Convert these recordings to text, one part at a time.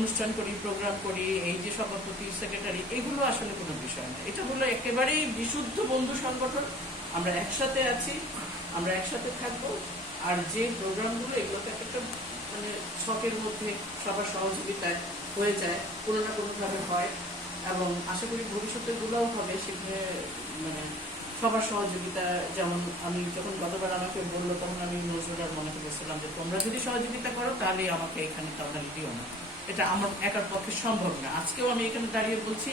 অনুষ্ঠান করি, প্রোগ্রাম করি, এই যে সভাপতি সেক্রেটারি, এগুলো আসলে কোনো বিষয় না। এটা হলো একেবারেই বিশুদ্ধ বন্ধু সংগঠন। আমরা একসাথে আছি, আমরা একসাথে থাকবো। আর যে প্রোগ্রামগুলো এগুলোতে একটা মানে শখের মধ্যে সবার সহযোগিতায় হয়ে যায়, কোনো না কোনোভাবে হয়, এবং আশা করি ভবিষ্যতে গুলোও হবে। সেখানে মানে সবার সহযোগিতা, যেমন আমি যখন গতবার আমাকে বললো তখন আমি নজরুলার মনে করেছিলাম যে তোমরা যদি সহযোগিতা করো তাহলে আমাকে এখানে কাউনালি দিও না, এটা আমার একার পক্ষে সম্ভব না। আজকেও আমি এখানে দাঁড়িয়ে বলছি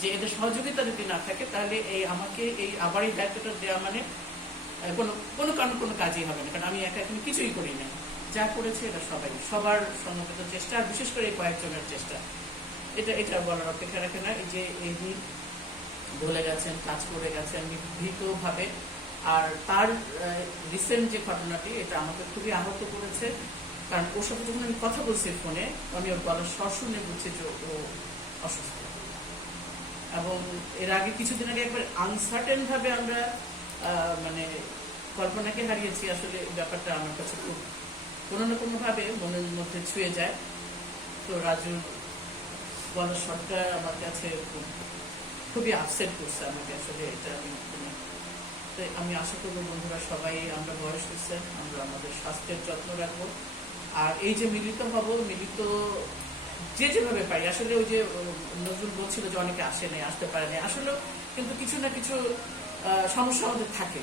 যে এদের সহযোগিতা যদি না থাকে তাহলে এই আমাকে এই আবার এই দায়িত্বটা দেওয়া মানে কোনো কোনো কারণ কোনো কাজই হবে না, কারণ আমি একা এখানে কিছুই করি না। যা করেছে এটা সবাই, সবার সমবেত চেষ্টা, আর বিশেষ করে এই কয়েকজনের চেষ্টা। এটা বলার অপেক্ষা রাখে না। এই যে এই বলে গেছেন, কাজ করে গেছেন নিভৃতভাবে। আর তার রিসেন্ট যে ঘটনাটি, এটা আমাকে খুবই আহত করেছে। কারণ ওর সাথে যখন আমি কথা বলছি ফোনে, আমি ওর গলার স্বর শুনে বুঝছি যে ও অসুস্থ। এবং এর আগে কিছুদিন আগে একবার আনসার্টেন ভাবে আমরা মানে কল্পনাকে হারিয়েছি। আসলে ব্যাপারটা আমার কাছে খুব কোনো না কোনোভাবে মনের মধ্যে ছুঁয়ে যায়। তো রাজুর গলার স্বরটা আমার কাছে খুবই আপসেট করছে আমাকে। আসলে এটা আমি আশা করবো বন্ধুরা সবাই, আমরা বয়স হচ্ছে, আমরা আমাদের স্বাস্থ্যের যত্ন রাখবো। আর এই যে মিলিত হব, মিলিত যে যেভাবে পারি। আসলে ওই যে নজরুল বলছিল যে অনেকে আসে নাই, আসতে পারে নাই, আসলে কিন্তু কিছু না কিছু সমস্যা আমাদের থাকে।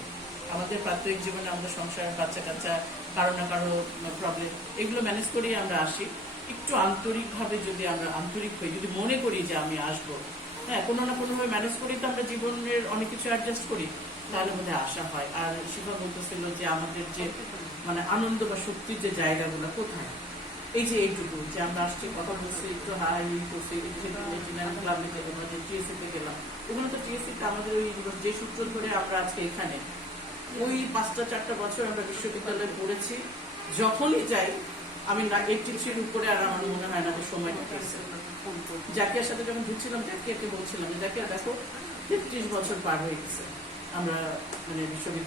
আমাদের প্রাত্যহিক জীবনে আমাদের সংসার, বাচ্চা কাচ্চা, কারো না কারো প্রবলেম, এগুলো ম্যানেজ করেই আমরা আসি। একটু আন্তরিকভাবে যদি আমরা আন্তরিক হই, যদি মনে করি যে আমি আসবো, হ্যাঁ, কোনো না কোনোভাবে ম্যানেজ করি, তো আমরা জীবনের অনেক কিছু অ্যাডজাস্ট করি, তাহলে মধ্যে আশা হয়। আর শিবা বলতেছিল যে আমাদের যে মানে আনন্দ বা শক্তির যে জায়গাগুলো কোথায়, এই যে এইটুকু যে আমরা আসছি, কথা বলছি, একটু হাই করছি, ক্লাবে গেলাম, যে টিএসসিতে গেলাম, ওগুলো তো টিএসসিতে আমাদের ওই যে সূত্র ধরে আমরা আজকে এখানে, ওই 5-4 বছর আমরা বিশ্ববিদ্যালয়ে পড়েছি। যখনই যাই আমি না 83 উপরে, আর আমার মনে হয় না যে সময় কেটেছে। জাকিয়ার সাথে যখন ঘুরছিলাম, জাকিয়াকে বলছিলাম যে জাকিয়া দেখো 33 বছর পার হয়ে গেছে আমরা মানে বিশ্ববিদ্যালয়